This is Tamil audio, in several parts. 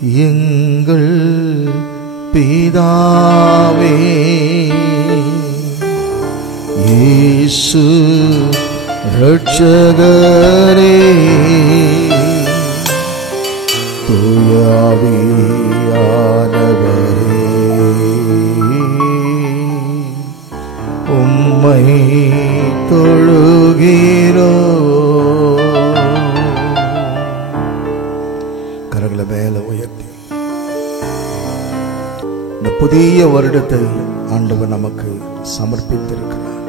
எங்கள் பிதாவே, இயேசு இரட்சகரே, தூய ஆவியானவரே, உம்மை தொழுகிறோம். கரங்களை மேல உயர்த்தி இந்த புதிய வருடத்தை ஆண்டவர் நமக்கு சமர்ப்பித்திருக்கிறார்.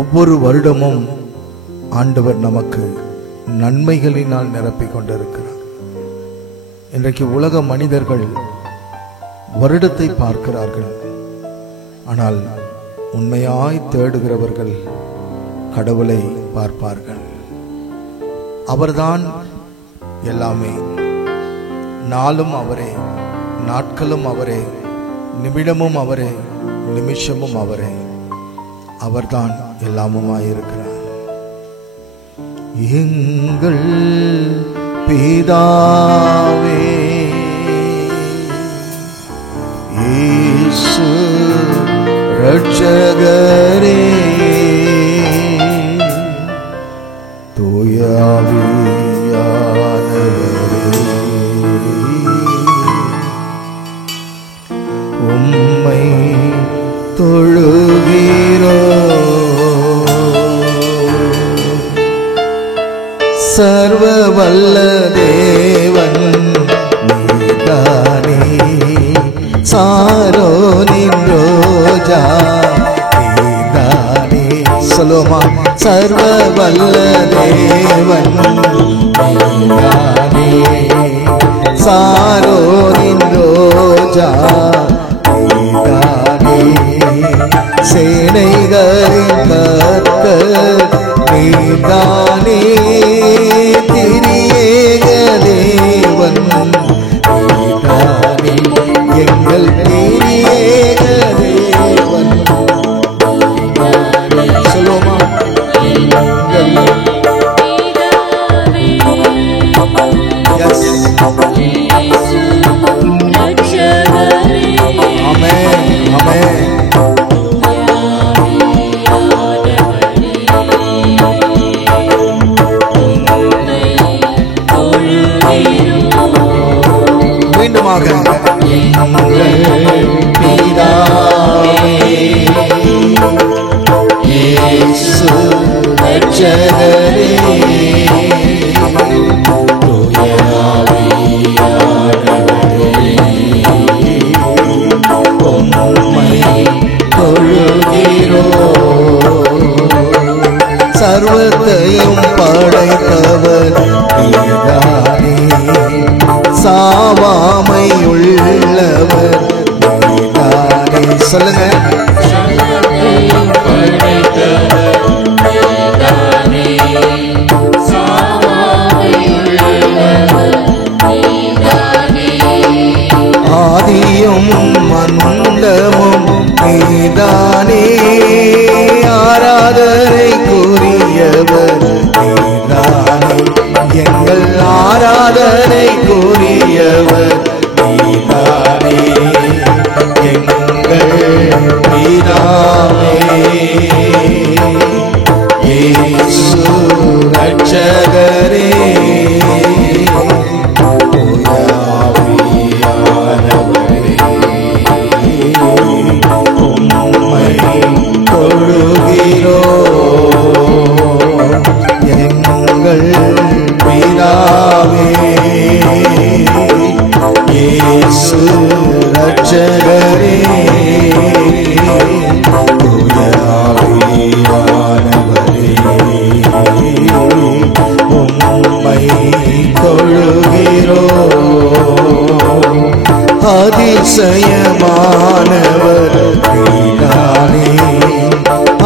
ஒவ்வொரு வருடமும் ஆண்டவர் நமக்கு நன்மைகளினால் நிரப்பிக் கொண்டிருக்கிறார். இன்றைக்கு உலக மனிதர்கள் வருடத்தை பார்க்கிறார்கள், ஆனால் உண்மையாய் தேடுகிறவர்கள் கடவுளை பார்ப்பார்கள். அவர்தான் எல்லாமே. நாளும் அவரே, நாட்களும் அவரே, நிமிடமும் அவரே, நிமிஷமும் அவரே. அவர்தான் எல்லாமுமாயிருக்கிறார். எங்கள் பிதாவே, இயேசு இரட்சகரே, தூய ஆவியானவரே, உம்மை தொழுகிறோம். சர்வ வல்ல தேவன் நீதானே, சாரோனின் ரோஜா நீதானே. சொல்லுமா, சர்வ வல்ல தேவன் நீதானே, சாரோனின் ரோஜா நீதானே. சேனைகளின் கர்த்தர் நீதானே, திரியேக தேவன் நீதானே, எங்கள் திரியேக தேவன். சொல்லுமா, ஆமென், ஆமென். மீண்டுமாக இயேசு இரட்சகரே, தூய ஆவியானவரே, உம்மை தொழுகிறோம். சர்வத்தையும் படைத்தவர் நீதானே, சாவாமை உள்ளவர் நீதானே. சொல்லுங்க, ஆதியும் அந்தமும் நீதானே, ஆராதனைக்குரியவர் நீதானே, எங்கள் ஆராதனைக்குரியவர் நீதானே, எங்கள் பிதாவே, இயேசு இரட்சகரே, தூய ஆவியானவரே, உம்மை தொழுகிறோம். எங்கள் பிதாவே, இயேசு இரட்சகரே, தூய ஆவியானவரே, உம்மை தொழுகிறோம். அதிசயமானவர் நீதானே,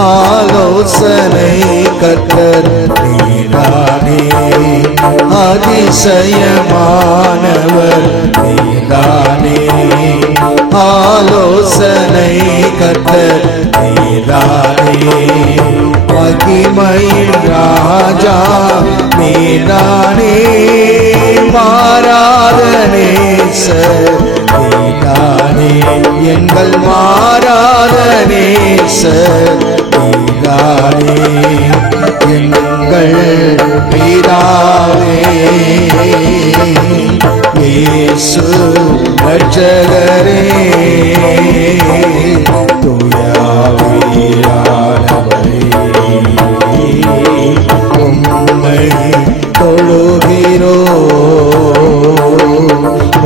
ஆலோசனை கர்த்தர் நீதானே, அதிசயமானவர் நீதானே, ஆலோசனை கர்த்தர் நீதானே, மகிமையின் ராஜா நீதானே, மாறா நேசர் நீதானே எங்கள் பிதாவே இயேசு ரட்சகரே தூயாவியானவரே உம்மை தொழுகிறோம்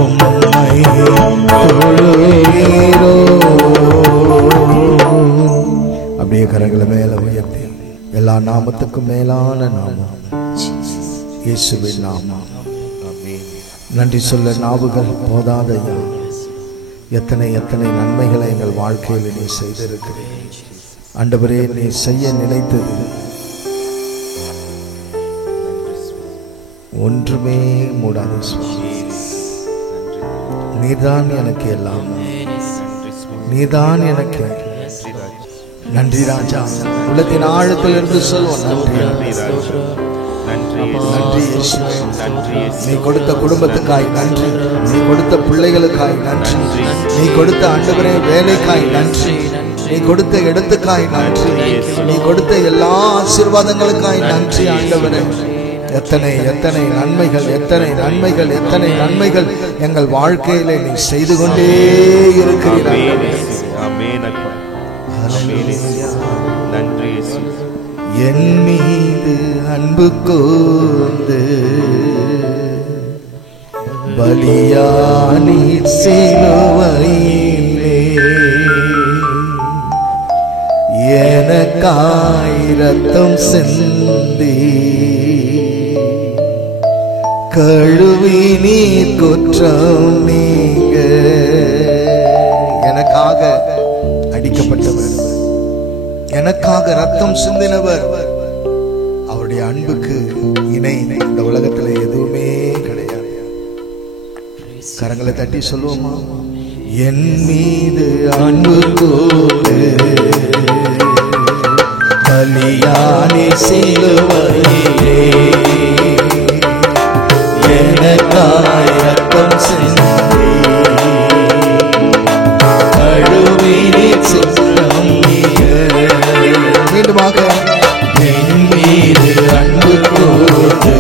உம்மை தொழுகிறோம். அப்படியே கரங்களை மேல உயர்த்தி எல்லா நாமத்துக்கும் மேலான நாமம் இயேசுவின் நாமம். நன்றி சொல்ல நாவுகள் போதாதையா. எத்தனை எத்தனை நன்மைகளை எங்கள் வாழ்க்கையில் நீ செய்திருக்கிறேன் ஆண்டவரே. நீ செய்ய நினைத்தது ஒன்றுமே மூடாது சுவாமி. நீதான் எனக்கு எல்லாம், நீதான் எனக்கு. நன்றி ராஜா. உள்ளத்தின் ஆழத்தில் இருந்து சொல்வோம் நன்றி நன்றி இயேசுவே. நீ கொடுத்த குடும்பத்துக்காய் நன்றி, நீ கொடுத்த பிள்ளைகளுக்காய் நன்றி, நீ கொடுத்த ஆண்டவரே வேலைக்காய் நன்றி, நீ கொடுத்த இடத்துக்காய் நன்றி, நீ கொடுத்த எல்லா ஆசீர்வாதங்களுக்காய் நன்றி ஆண்டவரே. எத்தனை எத்தனை நன்மைகள், எத்தனை நன்மைகள், எத்தனை நன்மைகள் எங்கள் வாழ்க்கையிலே நீ செய்து கொண்டே இருக்கிறீர்கள். என் மீது அன்பு கூர்ந்து பலியானி சிலுவையிலே எனக்காய் இரத்தம் சிந்தி கழுவி நீர் குற்றம் நீங்க. எனக்காக அடிக்கப்பட்டவர், எனக்காக ரத்தம் சிந்தினவர். அவருடைய அன்புக்கு இணை இந்த உலகத்துல எதுவுமே கிடையாது. கரங்களை தட்டி சொல்லுவோமா? என் மீது அன்பு கூர்ந்து பலியானி சிலுவையிலே எனக்காய் ரத்தம் சிந்தி கழுவி நீர் குற்றம் நீங்க. மீண்டுமாக என் மீது அன்பு கூர்ந்து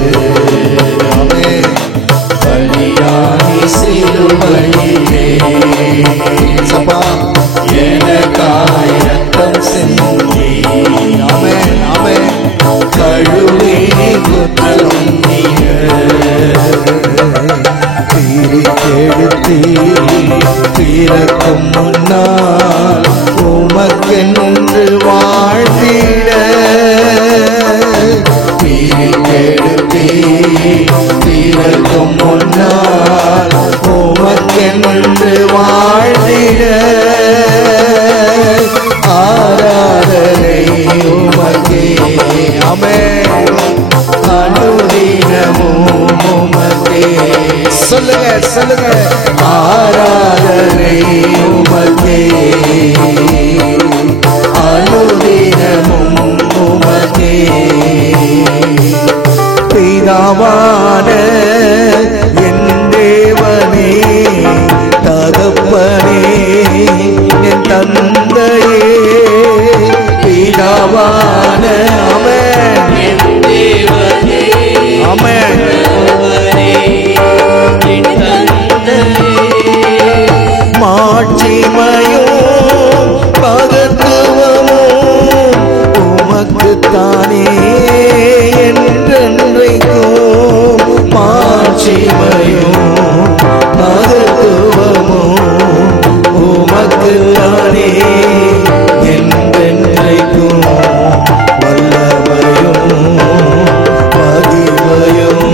பலியானி சிலுவையிலே சபா எனக்காய் ரத்தம் சிந்தி கழுவி குற்றம் நீங்க. பிரித்தெடுத்தீ பிறக்கும் முன்னால் உமக்கென்று வாழ்த்திட. பிரித்தெடுத்தீ பிறக்கும் முன்னால் உமக்கென்று வாழ்த்திட. ஆராதனை உமக்கே ஆமென், அனுதினமும் உமக்கே. சொல்லுங்க சொல்லுங்க. ஆராதனை உமக்கே, அனுதினமும் உமக்கே. பிதாவான என் தேவனே, தகப்பனே என் தந்தையே. பிதாவான ஆமென் என் தேவனே, ஆமென் மாட்சிமையும் மகத்துவமும் உமக்குத்தானே என்றென்றைக்கும். மாட்சிமையும் மகத்துவமும் உமக்குத்தானே என்றென்றைக்கும். வல்லமையும் மகிமையும்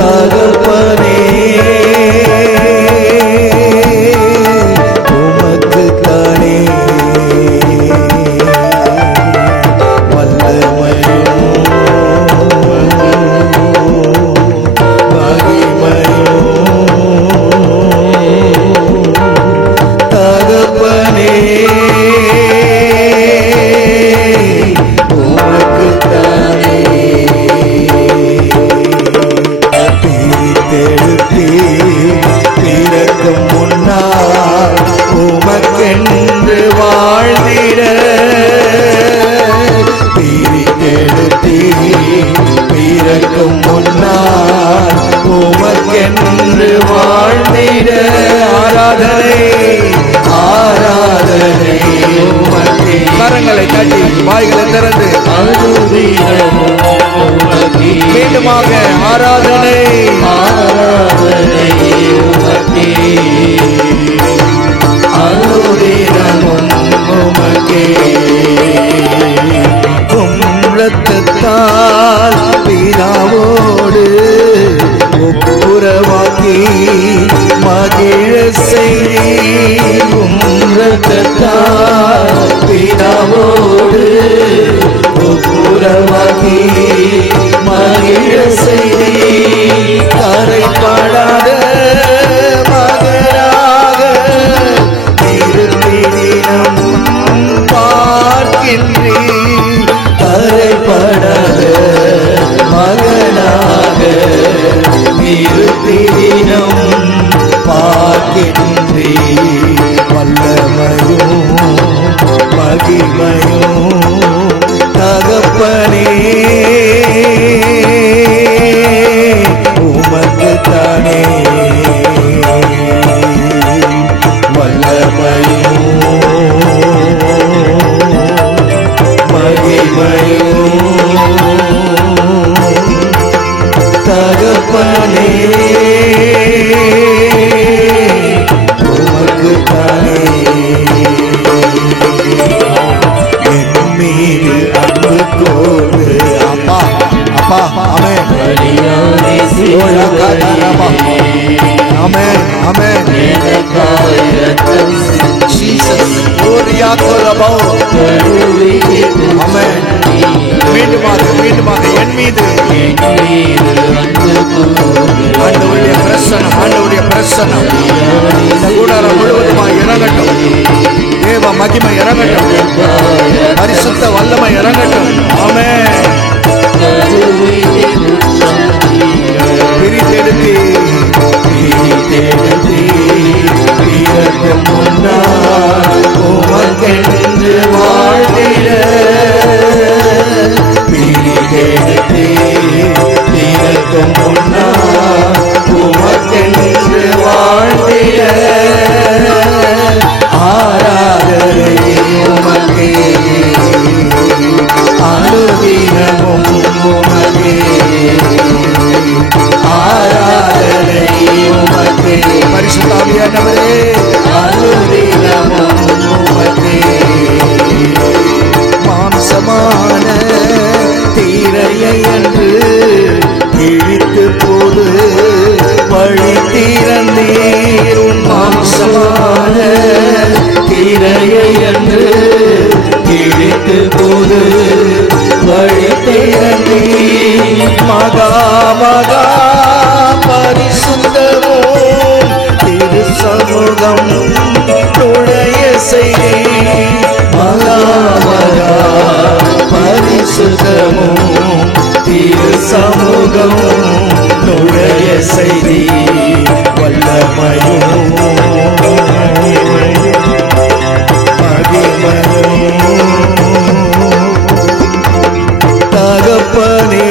தகப்பனே உமக்குத்தானே. வல்லமையும் மகிமையும் வாய்களை திறந்து மீண்டுமாக ஆராதனை இரத்தத்தால் பிதாவோடு ஒப்புரவாக்கி மகிழ செய்யும் இரத்தத்தால் பிதாவோடு ஒப்புரவாக்கி மகிழ செய்தி கரைப்படாத மகனாக திருப்பினம் பார்க்கின்றே கரைப்படாத மகனாக திருப்பினம் பார்க்கின்றே வல்லமையும் மகிமையும் தகப்பனே உமக்குத்தானே வல்லமையும் மகிமையும் தகப்பனே உமக்குத்தானே என் மீது அன்பு கோடு அப்பா அப்பா ஆமென் ஆமென் ஆமென் ஜீசஸ் ஓரியா கோலபோ ஆமென் மீண்டுமாக என் மீது ஆண்டவருடைய பிரசன்னம் இந்த கூடாரம் முழுவதுமாய் இறங்கட்டும். தேவ மகிமை இறங்கட்டும். பரிசுத்த வல்லமை இறங்கட்டும். ஆமென். பிரித்தெடுத்தே முன்னால் உமக்கென்று வாழ்ந்திட பிரித்தெடுத்தே தீரக்கும் முன்னால் உமக்கென்று வாழ்ந்திட ஆராதனை உமக்கே அனுதினமும் உமக்கே ஆராதனை உமக்கே பரிசுத்த ஆவியானவரே அனுதினமும் உமக்கே மாம்சமான தீரையை என்று இழித்து போது வழி திறந்தீர் உன் மாம்சமான தீரையை என்று இழித்து போது வழி திறந்தீர் மகா மகா பரிசுத்தமும் திரு சமூகம் நுழைய செய்தீர் மகா மகா பரிசுத்தமும் திரு சமூகம் நுழைய செய்தி வல்லமையும் மகிமையும் தகப்பனே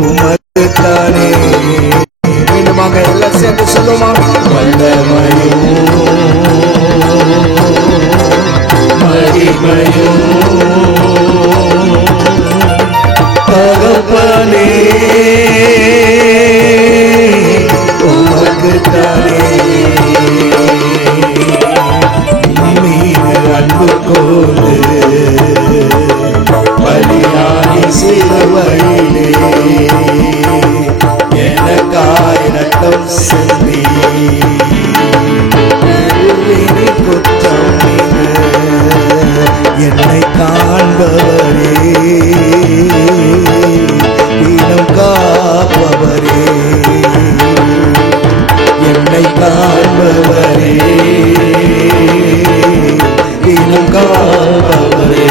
உமக்குத்தானே மீண்டுமாக எல்லாம் சேர்ந்து சொல்லுமா வல்லமையும் மகிமையும் தகப்பனே உமக்குத்தானே மீது அன்பு கோடு பலியானி சிலுவையிலே எனக்காய் ரத்தம் சிந்தி குற்றம் என்னை காண்பவரே தினம் காப்பவரே என்னை காண்பவரே தினம் காப்பவரே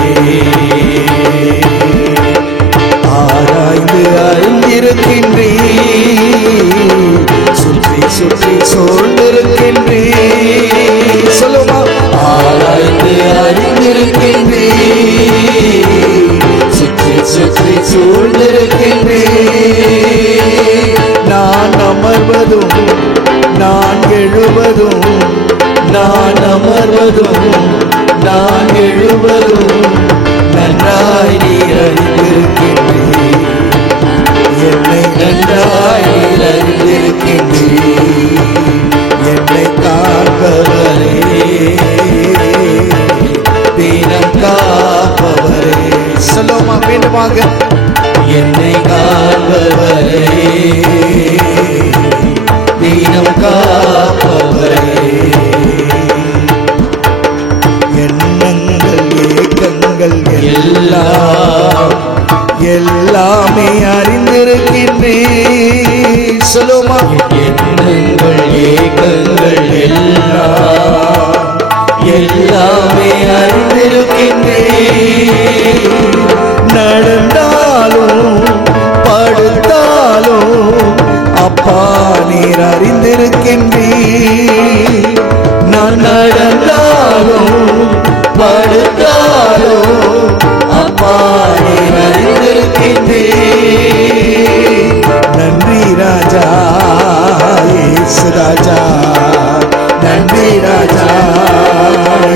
ஆராய்ந்து அறிந்திருக்கின்றே சுற்றி சுற்றி சூழ்ந்திருக்கின்றே சொல்லுமா ஆராய்ந்து அறிந்திருக்கின்றே சுற்றி சுற்றி சூழ்ந்திருக்கின்றே நான் அமர்வதும் நான் எழுவதும் நான் அமர்வதும் நான் எழுவதும் நன்றாய் நீர் அறிந்திருக்கின்றீர். என்னை நன்றாய் நீர் அறிந்திருக்கின்றீர். என்னை காப்பவரே, தினம் காப்பவரே. சொல்லுமா மீண்டுமாக. என்னை காப்பவரே, தினம் காப்பவரே. எண்ணங்கள் ஏக்கங்கள் எல்லாம் எல்லாமே அறிந்திருக்கின்றேன். சொல்லுமா. எண்ணங்கள் ஏக்கங்கள் எல்லாம் எல்லாமே அறிந்திருக்கின்றேன். நடந்தாலும் படுத்தாலும் அப்பா நீர் அறிந்திருக்கின்றீர். நான் நடந்தாலும் படுத்தாலும் அப்பா நீர் அறிந்திருக்கின்றீர். நன்றி ராஜா இயேசு ராஜா, நன்றி ராஜா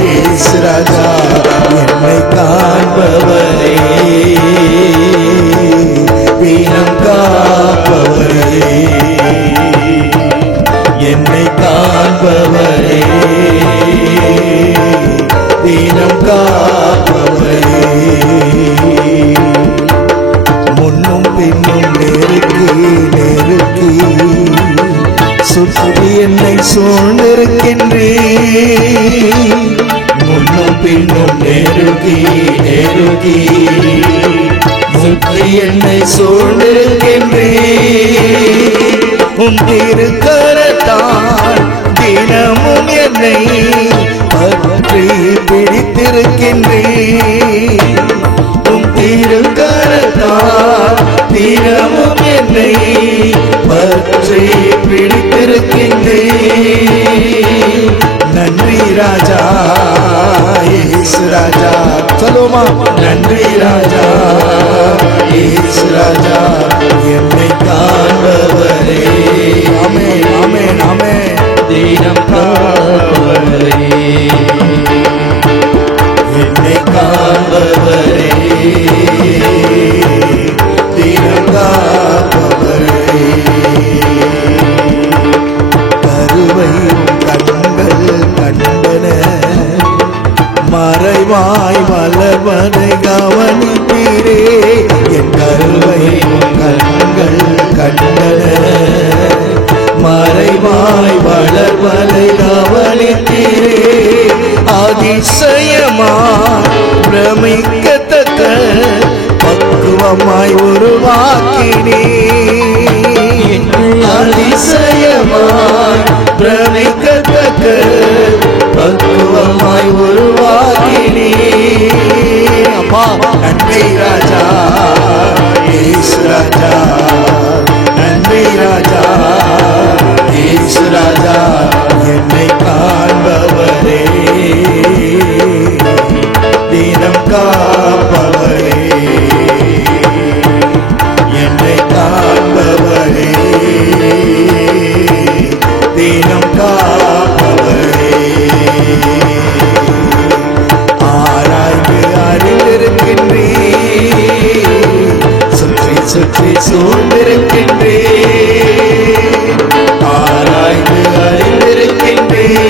இயேசு ராஜா. என்னை காண்பவரே, தினம் காப்பவரே. என்னை காண்பவரே, தினம் காப்பவரே. முன்னும் பின்னும் நெருக்கி நெருக்கி சுற்றி என்னை சூழ்ந்திருக்கின்றேன். முன்னும் பின்னும் நெருக்கி நெருக்கி சுற்றி என்னை சூழ்ந்திருக்கின்றேன். உன் திருக்கரத்தால் தினமும் என்னை பற்றி பிடித்திருக்கின்றேன். உன் திருக்கரத்தால் தினமும் என்னை பற்றி பிடித்திருக்கின்றேன். நன்றி ராஜா இயேசு ராஜா. சொல்லுமா. நன்றி ராஜா இயேசு ராஜா. என்னை காண்பவரே, ஆமென் ஆமென் ஆமென். தினம் காண்பவரே, என்னை காண்பவரே, தினம் காப்பவரே. கருவை கண்கள் கண்டன, மறைவாய் வளர்வதை கவனிப்பீரே. என் கருவை கண்கள் கண்டன, மறைவாய் வளர்வதை கவனிப்பீரே. அதிசயமாய் பிரமிக்கத்தக்க பக்குவமாய் உருவாக்கினே. அதிசயமாய் பிரமிக்கத்தக்க பக்குவமாய் உருவாக்கினே. அப்பா நன்றி ராஜா இயேசு ராஜா, நன்றி ராஜா இயேசு ராஜா. என்னை காண்பவரே, தினம் காப்பவரே. என்னை காண்பவரே, தினம் காப்பவரே. ஆராய்ந்து அறிந்திருக்கின்றேன், சுற்றி சுற்றி சூழ்ந்திருக்கின்றேன். ஆராய்ந்து அறிந்திருக்கின்றேன்,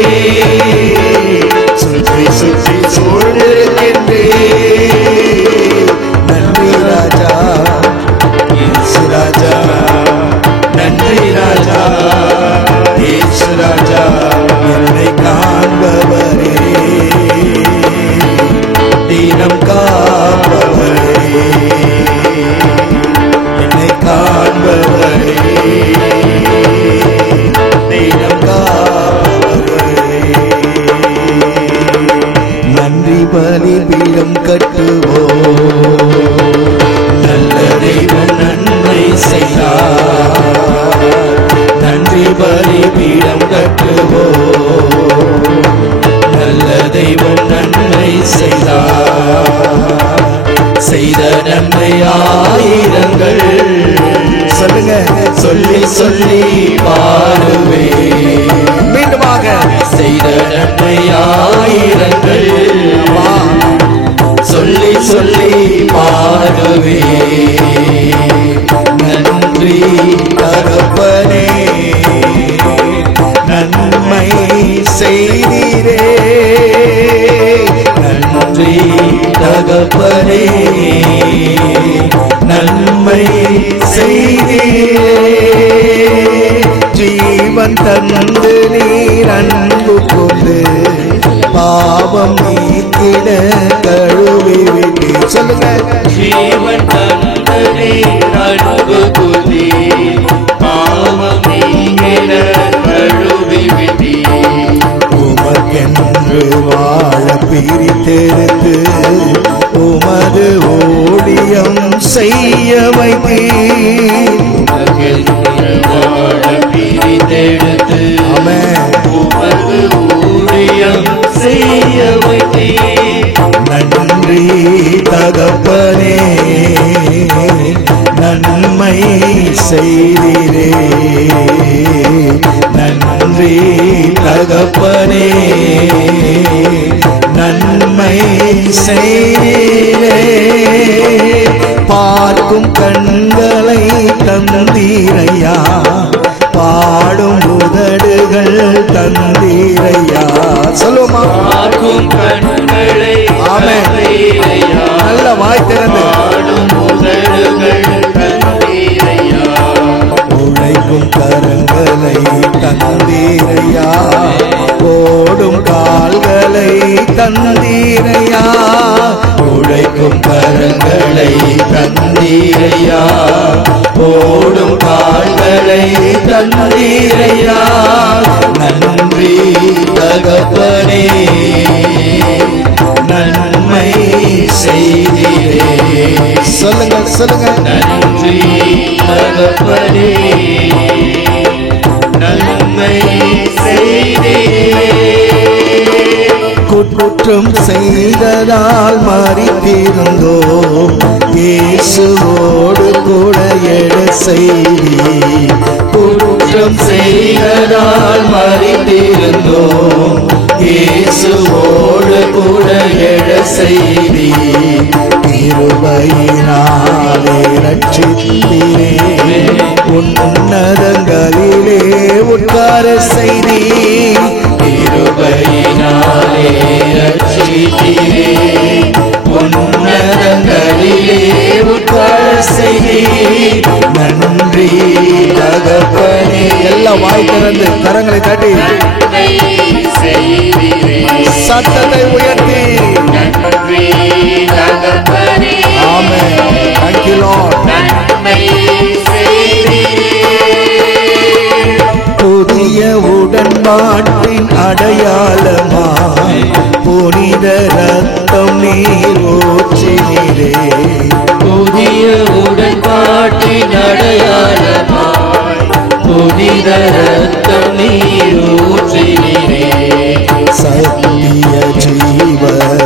சுற்றி சுற்றி சூழ்ந்திருக்கின்றேன். நன்றி ராஜா இயேசு ராஜா, நன்றி ராஜா இயேசு ராஜா. என்னை காண்பவரே, தினம் காப்பவரே. என்னை காண்பவரே, தினம் காப்பவரே. நன்றி பலிபீடம் கட்டுவோம், நல்ல தெய்வம் நன்மை செய்தார். நன்றி பலிபீடம் கட்டுவோம், நல்ல தெய்வம் நன்மை செய்தார். செய்த நன்மை ஆயிரங்கள் சொல்லுங்க, சொல்லி சொல்லி பாடுவே. மீண்டுமாக செய்த நன்மையாயிரங்கள் சொல்லி சொல்லி பாடுவே. நன்றி தகப்பனே, நன்மை செய்தீரே. நன்றி தகப்பனே, நன்மை செய்தீரே. ஜீவன் தந்து நீர் அன்பு கொண்டு பாவம் நீக்கிட கழுவி விட்டு. சொல்லுங்க. ஜீவன் தந்து நீர் அன்பு கொண்டு பாவம் நீக்கிட கழுவி விட்டு. உமக்கென்று வாழ பிரித்தெடுத்து உமது ஊழியம் செய்ய வைத்தீர். உமக்கென்று வாழ பிரித்தெடுத்து உமது ஊழியம் செய்ய வைத்தீர். நன்றி தகப்பனே, நன்மை செய்தீரே. நன்றி தகப்பனே, நன்மை செய்தீரே. பார்க்கும் கண்களை தந்தீரையா, பாடும் உதடுகள் தந்தீரையா. சொல்லுமா. பார்க்கும் கண்களை தந்தீரையா, நல்ல வாய் திறந்து பாடும் உதடுகள் தந்தீரையா. உழைக்கும் கரங்களை தந்தீரையா, ஓடும் கால்களை தந்தீரையா. உழைக்கும் கரங்களை தந்தீரையா, ஓடும் கால்களை தந்தீரையா. நன்றி தகப்பனே, நன்மை செய்தீரே. சொல்லுங்க சொல்லுங்க. நன்றி தகப்பனே, நன்மை செய்தீரே. குற்றம் செய்ததால் மறித்திருந்தோம், இயேசுவோடு கூட எழ செய்தீர். குற்றம் செய்ததால் மறித்திருந்தோம், இயேசுவோடு கூட எழ செய்தீர். கிருபையினாலே ரட்சித்தீரே, உன்னதங்களிலே உட்கார செய்தீர். கிருபையினாலே ரட்சித்தீரே, உன்னதங்களிலே உட்கார செய்தீர். நன்றி தகப்பனே. எல்லாம் வாய் திறந்து கரங்களை தட்டி நன்மை செய்தீரே. சத்தத்தை உயர்த்தி நன்றி தகப்பனே. ஆமென். Thank you Lord. நன்மை செய்தீரே. புதிய உடன்பாட்டின் அடையாளமாய் புனித ரத்தம் நீர் ஊற்றினீரே. புதிய உடன்பாட்டின் அடையாளமாய் புனித ரத்தம் நீர் ஊற்றினீரே. சத்திய ஜீவ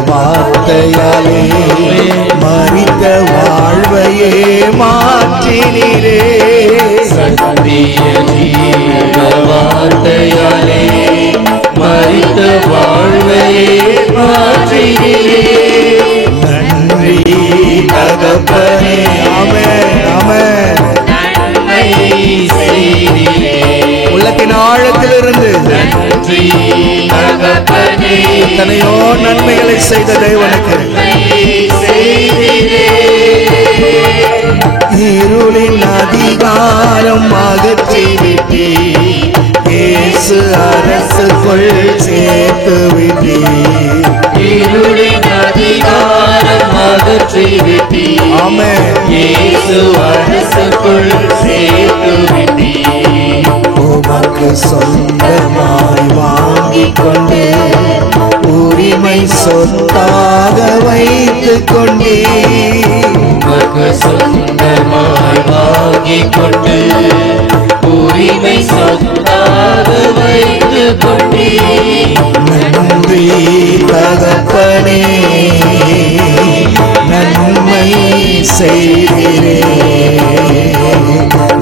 வார்த்தையாலே மரித்த வாழ்வையே மாற்றினீரே. சத்திய ஜீவ வார்த்தையாலே மரித்த வாழ்வையே மாற்றினீரே. நன்றி தகப்பனே. ஆமென் ஆமென். நன்மை செய்தீரே. உள்ளத்தின் ஆழத்திலிருந்து நன்றி தகப்பனே. எத்தனையோ நன்மைகளை செய்த தேவனுக்கு நன்மை செய்தீரே. இருளின் அதிகாரம் அகற்றிவிட்டே, இயேசு அரசுக்குள் சேர்த்து விட்டே. இருளின் அதிகாரம் அகற்றிவிட்டீர். ஆமென். இயேசு அரசுக்குள் சேர்த்து விட்டீர். உமக்கு சொந்தமாய் வாங்கிக் கொண்டு உரிமை சொத்தாக வைத்துக் கொண்டே. உமக்கு சொந்தமாய் வாங்கிக் கொண்டு உரிமை சொத்தாக வைத்துக் கொண்டீர். நன்றி தகப்பனே, நன்மை செய்தீரே.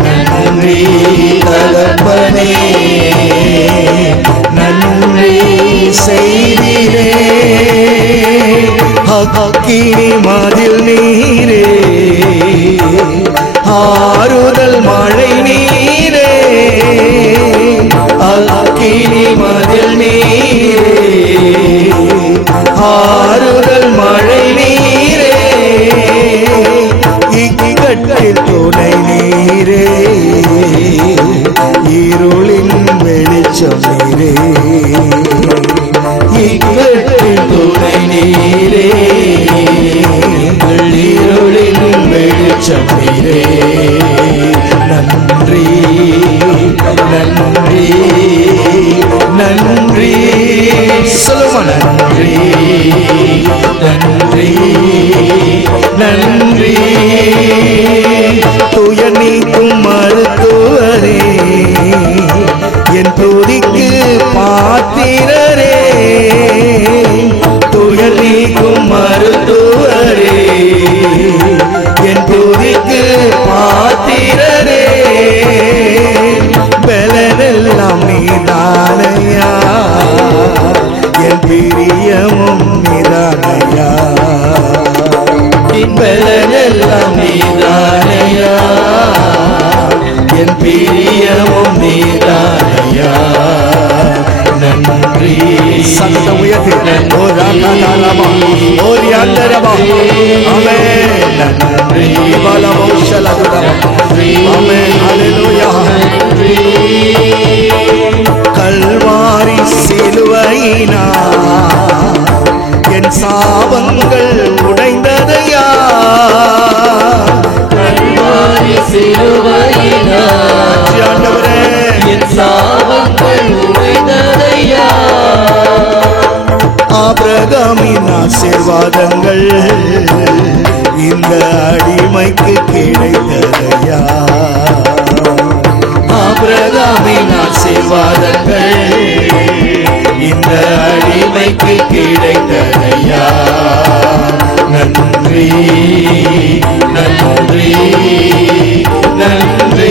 நன்றி தகப்பனே, நன்றி அக்கினி மதில் நீரே ஆறுதல் மழை நீரே அக்கினி மதில் நீரே ஆறுதல் மழை நீரே இக்கட்டில் துணை நீரே இருளின் வெளிச்சம் நீரே இக்கட்டில் துணை நீரே இருளின் வெளிச்சம் நீரே நன்றி நன்றி நன்றி சொல்லுமா நன்றி நன்றி நன்றி துயர் நீக்கும் மருத்துவரே என் துதிக்கு பாத்திரரே துயர் நீக்கும் மருத்துவரே என் துதிக்கு பாத்திரரே பலனெல்லாம் நீதானையா என் பிரியமும் நீதானையா பலனெல்லாம் நீதானையா என் பிரியமும் நீதானையா நன்றி சத்த உயர்த்தி நன்றி கல்வாரி சிலுவையினா என் சாபங்கள் உடைந்ததையா கல்வாரி சிலுவையினா என் சாபங்கள் உடைந்ததையா ஆபிரகாமின் ஆசீர்வாதங்கள் இந்த அடிமைக்கு கிடைத்ததையா ஆபிரகாமின் ஆசீர்வாதங்கள் இந்த அடிமைக்கு கிடைத்ததையா நன்றி நன்றி நன்றி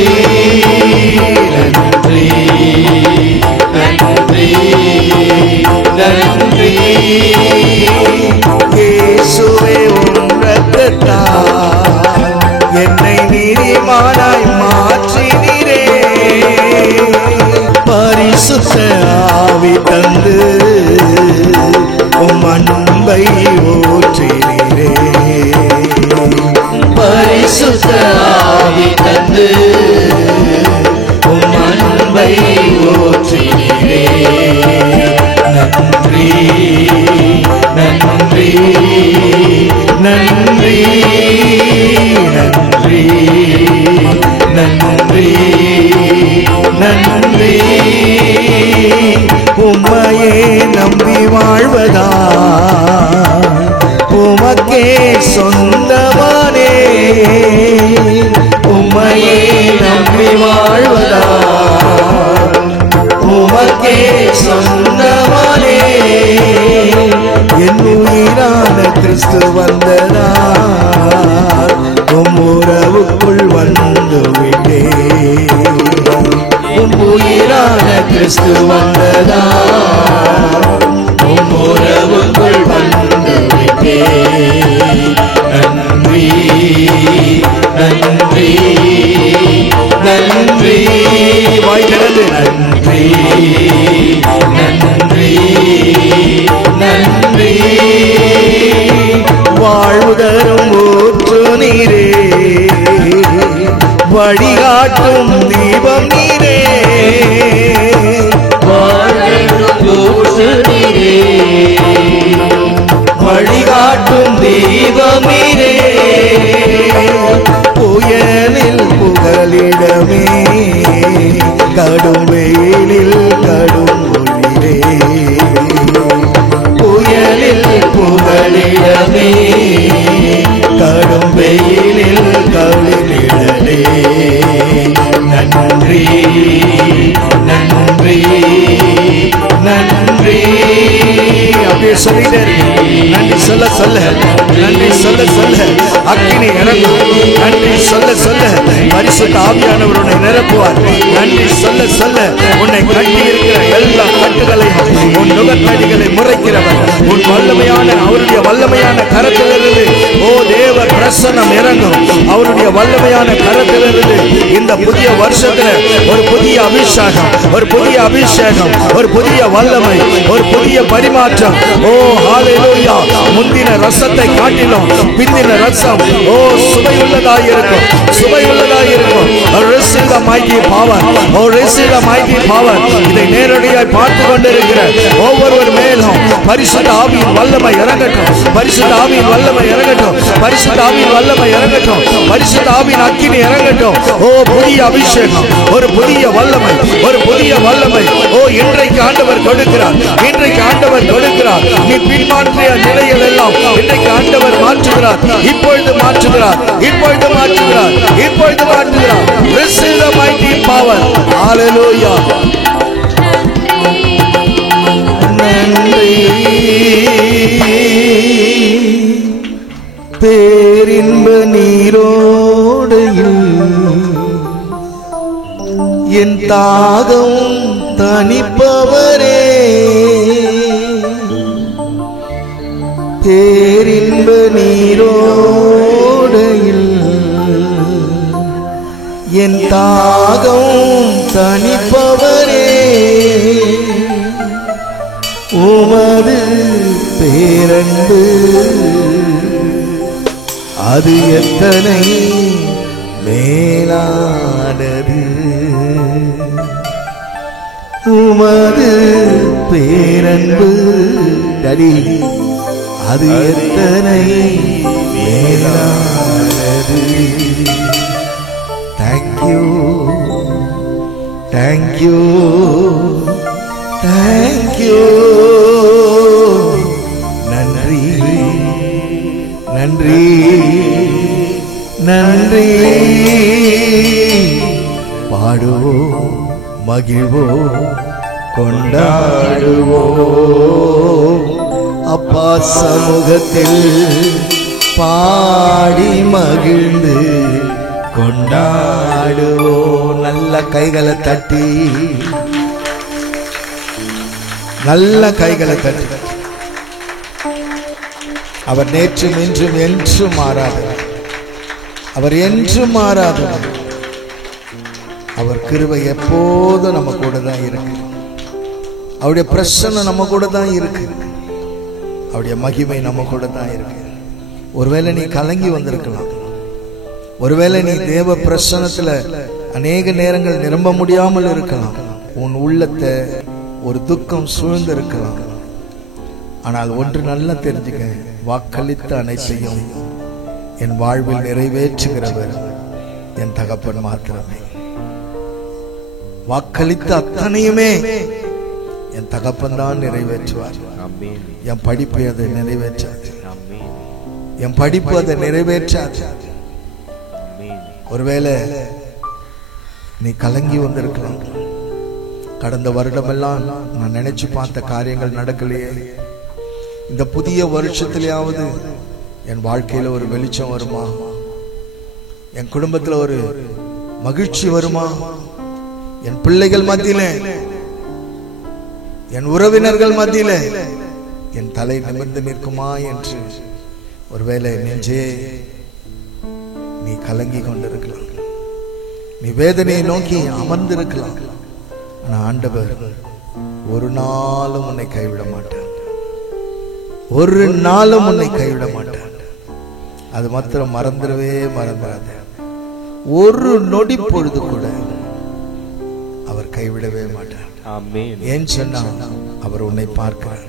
நன்றி நன்றி நன்றி இயேசுவே உம் இரத்தத்தால் என்னை நீதிமானாய் மாற்றினீரே பரிசுத்த ஆவி தந்து உம் அன்பை ஊற்றினீரே பரிசுத்த ஆவி தந்து உம் அன்பை ஊற்றினீரே நன்றி நன்றி நன்றி நன்றி நன்றி நன்றி உம்மையே நம்பி வாழ்வதா உமக்கே சொந்தமானே உம்மையே நம்பி வாழ்வதா உமக்கே சொந்தமானே என் உயிரான கிறிஸ்து வந்ததா உம் உறவுக்குள் வந்து விட்டே உம் உயிரான கிறிஸ்து வந்ததா உம் உறவுக்குள் வந்து விட்டே நன்றி நன்றி நன்றி வாய்க்கிறது நன்றி நன்றி நன்றி வாழ்வுதரும் ஊற்று நீரே வழிகாட்டும் தீபம் நீரே வழிகாட்டும் தீபம் நீரே புயலில் புகலிடமே கடும் வெயிலில் கடும் ஒளிரே புயலில் புகலிடமே கடும் வெயிலில் கவிழிடலே நன்றி நன்றி நன்றி அப்படியே சொல்லிட்டே நன்றி சொல்ல சொல்ல நன்றி சொல்ல சொல்ல அக்கினி இறங்கும். நன்றி சொல்ல சொல்ல பரிசுத்த ஆவியானவர் உன்னை நிரப்புவார். நன்றி சொல்ல சொல்ல உன்னை கட்டி இருக்கிற எல்லா கட்டுகளையும் உன் நுகத்தடிகளை முறைக்கிறவர். உன் வல்லமையான அவருடைய வல்லமையான கரத்திலிருந்து ஓ தேவ பிரசன்னம் இறங்கும். அவருடைய வல்லமையான கரத்திலிருந்து இந்த புதிய வருஷத்துல ஒரு புதிய அபிஷேகம், ஒரு புதிய அபிஷேகம், ஒரு புதிய வல்லமை, ஒரு புதிய பரிமாற்றம். ஓ ஹalleluya. முந்தின ரசத்தை காட்டிலும் பிந்தின ரசம் ஓ சுவையுள்ளதாக இருக்கும், சுவையுள்ளதாக இருக்கும். receive the mighty power, oh receive the mighty power. இதை நேரடியாக பார்த்து கொண்டிருக்கிற ஒவ்வொருவர் மேலும் பரிசுத்த ஆவியின் வல்லமை இறங்கட்டும், பரிசுத்த ஆவியின் வல்லமை இறங்கட்டும், பரிசுத்த ஆவியின் வல்லமை இறங்கட்டும், பரிசுத்த ஆவியின் அக்கினி இறங்கட்டும். ஓ புதிய அபிஷேகம், ஒரு புதிய வல்லமை, ஒரு புதிய வல்லமை. ஓ இன்றைக்கு ஆண்டவர் கொடுக்கிறார், இன்றைக்கு ஆண்டவர் கொடுக்கிறார். நீ பின்மாற்றிய நிலைகள் எல்லாம் இன்றைக்கு ஆண்டவர் மாற்றுகிறார். இப்பொழுது மாற்றுகிறார், இப்பொழுது மாற்றுகிறார், இப்பொழுது மாற்றுகிறார். receive the mighty power. hallelujah. நன்றி பேரின்ப நீரோடையில் என் தாகம் தணிப்பவரே, பேரின்ப நீரோடையில் என் தாகம் தணிப்பவரே, உமது பேரன்பு அது எத்தனை மேலானது, உமது பேரன்பு டடி அது எத்தனை மேலானது. Thank you thank you thank you. நன்றி நன்றி நன்றி. பாடுவோம் மகிழ்வோம் கொண்டாடுவோம் அப்பா சமூகத்தில் பாடி மகிழ்ந்து கொண்டாடுவோம். நல்ல கைகளை தட்டி, நல்ல கைகளை தட்டி. அவர் நேற்றும் இன்றும் என்றும் மாறாதவர், அவர் என்றும் மாறாதவர். அவர் கிருபை எப்போதும் நம்ம கூட தான் இருக்கு, அவருடைய பிரசன்னம் நம்ம கூட தான் இருக்கு, அவருடைய மகிமை நம்ம கூட தான் இருக்கு. ஒருவேளை நீ கலங்கி வந்திருக்கலாம், ஒருவேளை நீ தேவ பிரசன்னத்துல அநேக நேரங்கள் நிரம்ப முடியாமல் இருக்கலாம், உன் உள்ளத்தை ஒரு துக்கம் சூழ்ந்து இருக்கலாம். ஆனால் ஒன்று நல்லா தெரிஞ்சுக்க, வாக்களித்த அனைத்தையும் என் வாழ்வில் நிறைவேற்றுகிறவர் என் தகப்பன் மாத்திரமே. வாக்களித்த அத்தனையுமே என் தகப்பன் தான் நிறைவேற்றுவார். என் படிப்பு அதை நிறைவேற்றாது, என் படிப்பு அதை நிறைவேற்றாது. ஒருவேளை நீ கலங்கி வந்திருக்கலாம், கடந்த வருடமெல்லாம் நான் நினைச்சு பார்த்த காரியங்கள் நடக்கலையே, இந்த புதிய வருஷத்திலேயாவது என் வாழ்க்கையில ஒரு வெளிச்சம் வருமா, என் குடும்பத்துல ஒரு மகிழ்ச்சி வருமா, என் பிள்ளைகள் மத்தியில, என் உறவினர்கள் மத்தியில என் தலை நிமிர்ந்து நிற்குமா என்று ஒருவேளை நெஞ்சே நீ கலங்கி கொண்டிருக்கலாம், நீ வேதனையை நோக்கி அமர்ந்திருக்கலாம். ஆனா ஆண்டவர் ஒரு நாளும் உன்னை கைவிட மாட்டார், ஒரு நாளும் உன்னை கைவிட மாட்டார். அது மாத்திரம் மறந்துடவே மறந்துடாத. ஒரு நொடி பொழுது கூட அவர் கைவிடவே மாட்டார். ஏன் சொன்னா அவர் உன்னை பார்க்கிறார்,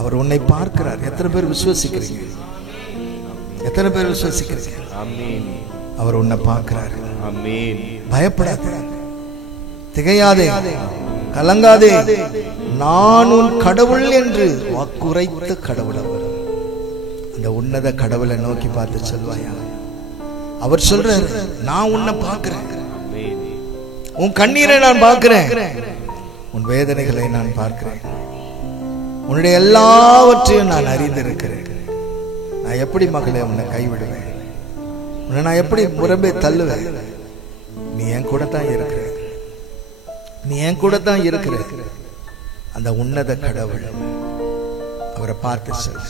அவர் உன்னை பார்க்கிறார். எத்தனை பேர் விசுவசிக்கிறீங்க? எத்தனை பேர் விசுவசிக்கிறீங்க? அவர் உன்னை பார்க்கிறார். பயப்படாதே, திகையாதே, கலங்காதே. நான் உன் கடவுள் என்று வாக்குரைத்த கடவுள் அவர். அந்த உன்னத கடவுளை நோக்கி பார்த்து சொல்வாயா? அவர் சொல்றார், நான் உன்னை பார்க்கிறேன், உன் கண்ணீரை நான் பார்க்கிறேன், உன் வேதனைகளை நான் பார்க்கிறேன், உன்னுடைய எல்லாவற்றையும் நான் அறிந்திருக்கிறேன். நான் எப்படி மகளே உன்னை கைவிடுவேன்? உன்னை நான் எப்படி முரம்பே தள்ளுவேன்? நீ என் கூட தான் இருக்கிற, நீ என் கூட தான் இருக்கிற. அந்த உன்னத கடவுள் அவரை பார்த்து சொல்ல,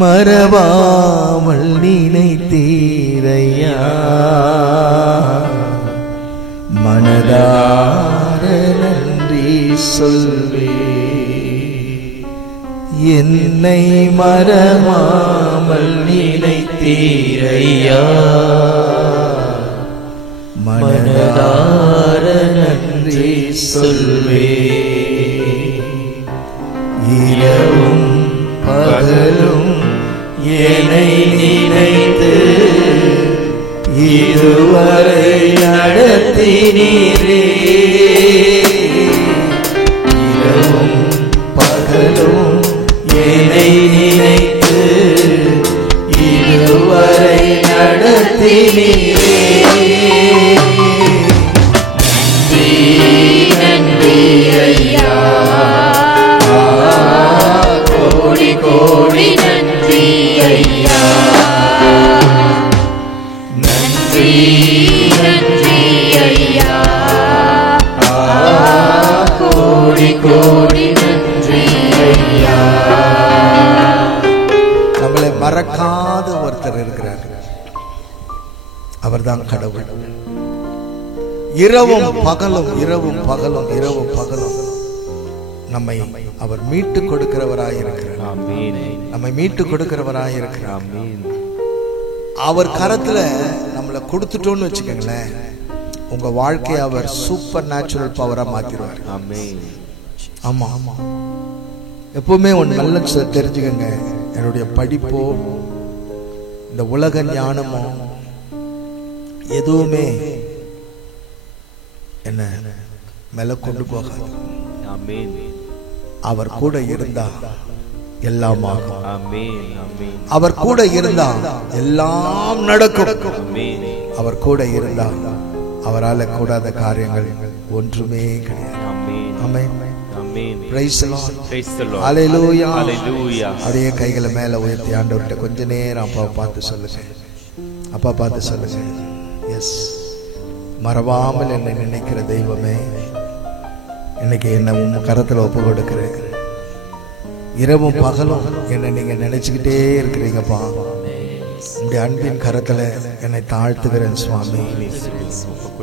மறவாமல் நினைத்தீரையா, மனதார நன்றி சொல்வே. என்னை மறவாமல் நினைத்தீரையா, மனதார நன்றி சொல்வே. இரவும் பகலும் என்னை நினைத்து இதுவரை நடத்தினீரே. இரவும் பகலும் என்னை நினைத்து இதுவரை நடத்தினீரே. நன்றி நன்றி ஐயா, கோடி கோடி நன்றி ஐயா. நன்றி நன்றி ஐயா, கோடி கோடி நன்றி ஐயா. நம்மளை மறக்காத ஒருத்தர் இருக்கிறார், அவர்தான் கடவுள். இரவும் பகலும் இரவும் பகலும் இரவும் பகலும் நம்மை அவர் மீட்டு கொடுக்கிறவராய் இருக்கிறார். நம்மை மீட்டு கொடுக்கிறவராய் இருக்கிறார். அவர் கரத்துல நம்மளை கொடுத்துட்டோம்னு வச்சுக்கோங்களேன், உங்க வாழ்க்கையை அவர் சூப்பர் நேச்சுரல் பவரா மாத்திடுவார். ஆமா ஆமா, எப்பவுமே ஒன்று நல்ல தெரிஞ்சுக்கங்க, என்னுடைய படிப்போ இந்த உலக ஞானமோ எதுவுமே என்ன மேல கொண்டு போகாது. அவர் கூட இருந்தா எல்லாம் ஆகும். அவர் கூட இருந்தா எல்லாம் நடக்கும். அவர் கூட இருந்தா அவரால் கூடாத காரியங்கள் ஒன்றுமே கிடையாது. ஆமென். Praise the Lord. Hallelujah. அப்படியே கைகளை மேல உயர்த்தி ஆண்டவர்கிட்ட கொஞ்ச நேரம் அப்பாவை பார்த்து சொல்லுங்க. அப்பா பார்த்து சொல்லுங்க, எஸ், மறவாமல் என்னை நினைக்கிற தெய்வமே, இன்னைக்கு என்ன உன் கரத்துல ஒப்பு கொடுக்கிறேன். இரவும் பகலும் என்னை நீங்க நினைச்சுக்கிட்டே இருக்கிறீங்கப்பா. உங்களுடைய அன்பின் கரத்துல என்னை தாழ்த்துகிறேன் சுவாமி,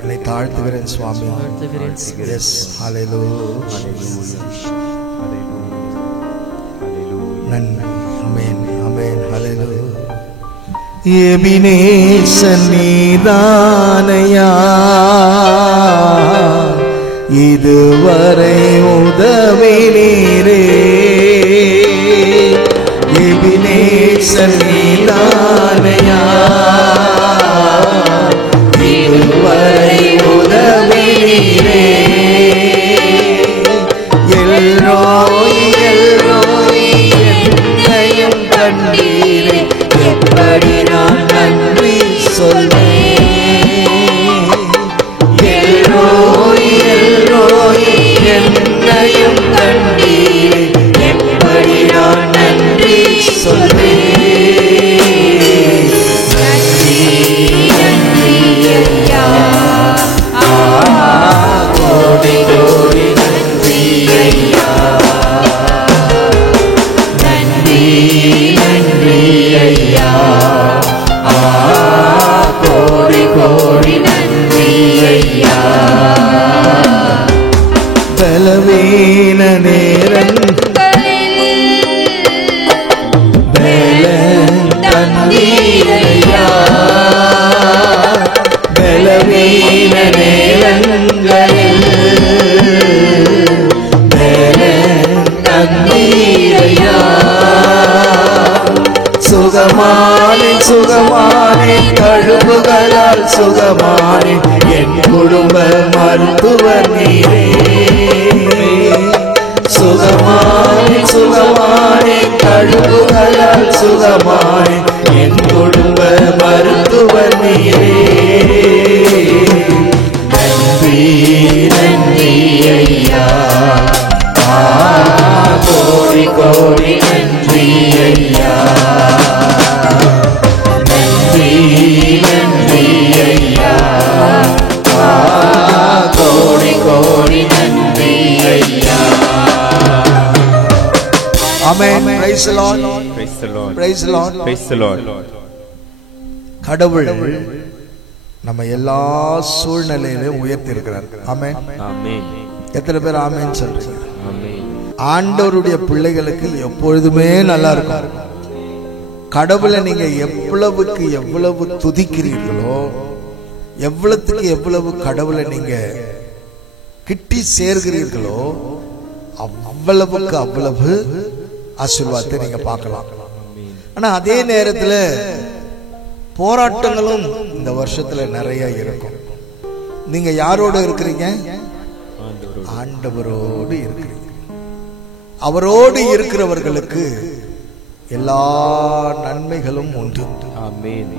என்னை தாழ்த்துகிறேன் சுவாமி. எஸ், ஹல்லேலூயா. நன்றி. ஆமென் ஆமென். ஹல்லேலூயா. எபினேசர் நீதானையா, இதுவரை உதவினீரே. எபினேசர் நீதானையா, இதுவரை உதவினீரே. எல்ரோய் எல்ரோய் என்னையும் கண்டீரே, எப்படி நான் நன்றி சொல்வேன். எல்ரோய் எல்ரோய் என்னையும் கண்டீரே, எப்படி நான் நன்றி சொல்வேன். நன்றி நன்றி ஐயா, கோடி கோடி நன்றி ஐயா. நன்றி நன்றி ஐயா, கோடி கோடி நன்றி ஐயா. பலவீன நேரங்களில் பலன் தந்தீரையா, பலவீன நேரங்களில் பலன் தந்தீரையா. சுகமானே சுகமானே கழுவுகளால் சுகமானே, என் குடும்ப மருத்துவர் நீரே. சுகமானே சுகமானே கழுவுகளால் சுகமானே, என் குடும்ப மருத்துவர் நீரே. நன்றி நன்றி ஐயா, கோடி கோடி நன்றி ஐயா, நன்றி நன்றி ஐயா, கோடி கோடி நன்றி ஐயா. ஆமென். Praise the Lord. Praise the Lord. Praise the Lord. Praise the Lord. கடவுள் நம்ம எல்லா சூழ்நிலையிலும் உயர்த்தி இருக்கிறார். ஆமென். ஆமென். எத்தனை பேர் ஆமென் சொல்றீங்க? ஆமென். ஆண்டவருடைய பிள்ளைகளுக்கு எப்பொழுதுமே நல்லா இருக்கும். கடவுளை நீங்க எவ்வளவுக்கு எவ்வளவு துதிக்கிறீர்களோ, எவ்வளவுக்கு எவ்வளவு கடவுளை நீங்க கிட்டி சேர்கிறீர்களோ, அவ்வளவுக்கு அவ்வளவு ஆசீர்வாதத்தை நீங்க பார்க்கலாம். ஆனா அதே நேரத்துல போராட்டங்களும் இந்த வருஷத்துல நிறைய இருக்கும். நீங்க யாரோடு இருக்கிறீங்க? ஆண்டவரோடு இருக்கிறீங்க. அவரோடு இருக்கிறவர்களுக்கு எல்லா நன்மைகளும் உண்டு. ஆமென்.